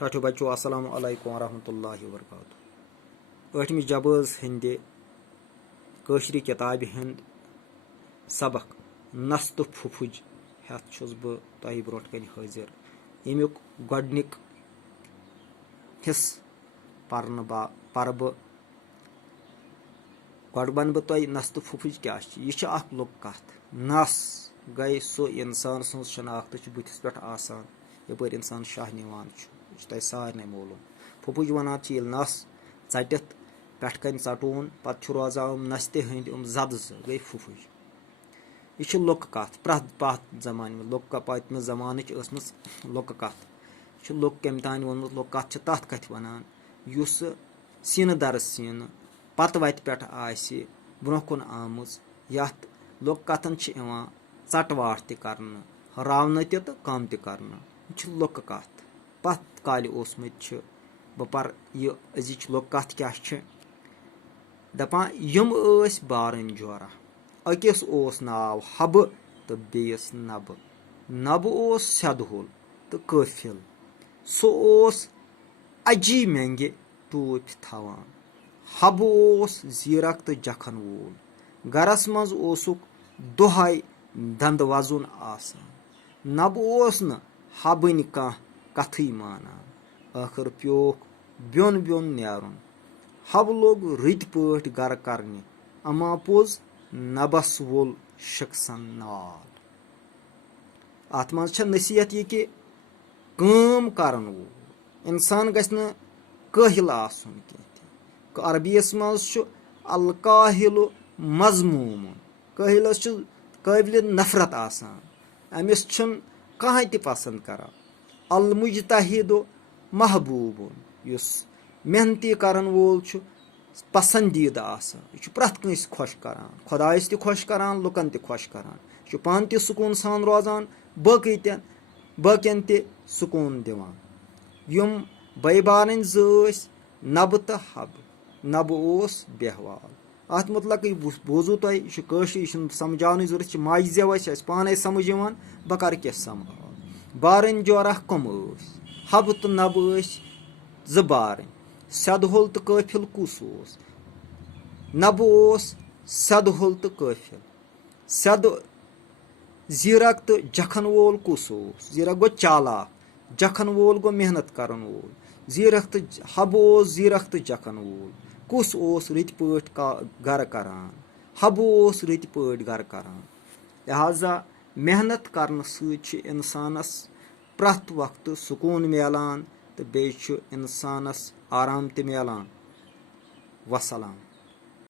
ठाठो बच्चों अस्सलाम वालेकुम रहमतुल्लाहि व बरकातुहू। 8वीं जबज़ हिंद कशरी किताब हंद सबक नस तो फुफुज हेत छुस बह तोह ब्रोट कन हाजिर। यमुक गोडनिक हिस पर बह गोड वन बह तोह नस तो फुफुज क्या यह लुक कत। नस गई सो इंसान सज शनाख्त बुथिस पे आसान यपर इंसान शाह निवान तह सारे मालूम। फुफुज वनान नस टित पे कन चटून पे रोजान नस तंद जद गई फुफुज। यह लुक कत प्रथ जमान लुक पत्म जमान लुक कत लुक कम तान वोनमुत लुक कत तथ कथ वनान युस सीन दर सीन पत वत पे ब्रो कुन आमुज यथ लुक कतन चट वाट तन रावन तो कम तन लुक कत पत काल ओसमुत बह पर यह अजिच लुक कत क्या दपान यम बारन जोरा अकिस ओस नाव हब तो बेस नब। नब ओस सदहुल तो काफिल सो ओस अजी मेंगे टूप थवान। हब ओस जीरक तो जखन वोल गरस मज ओसुक दोहाय दंद वजुन आसान। नब ओस न हबन कह कथई मानान आखिर प्योक ब्योन ब्योन नेरुन। हब लोग रत पट गर करने अमा पोज नबस वोल शिकसन नाल। अत मज नसीहत यह कि काम करन वोल इंसान गछ न काहिल आसन कह। अरबियस मज अल काहिल मजमूम काहिलस काबिल नफरत आसान अमिस कह त पसंद करान। अल मुजतहिद महबूबुन युस मेहनती करन वोल पसंदीद आसान। यह प्रथ कंस खुश करान खुदायस त खुश करान लुकन त खुश करान पान त सुकून सान रोजान बाकियन त सुकून दिवान। यम बई बारन जस नब तो हब नब ओस बेहवाल। अत मुतलक बोजू तुह यह कशर यह समझान जरूरत माज जेव पाने समझ बह कर किस समाल। बारन जोरा कम हब तो नब ज बारन सदहुल तो काफिल कुस ओस। नब ओस सदहुल तो काफिल सद जीरक तो जखन वोल कुस ओस। जीरक गो चालाक जखन वोल गो मेहनत करन वोल। जीरक तो हब ओस जीरक तो जखन वोल कुस ओस रत पट गर करान हब ओस रत पट गर करान। लिहाजा मेहनत करन सत इंसानस प्रथ वक्त सुकून मिलान तो बे इंसानस आराम त मिलान। वसलाम।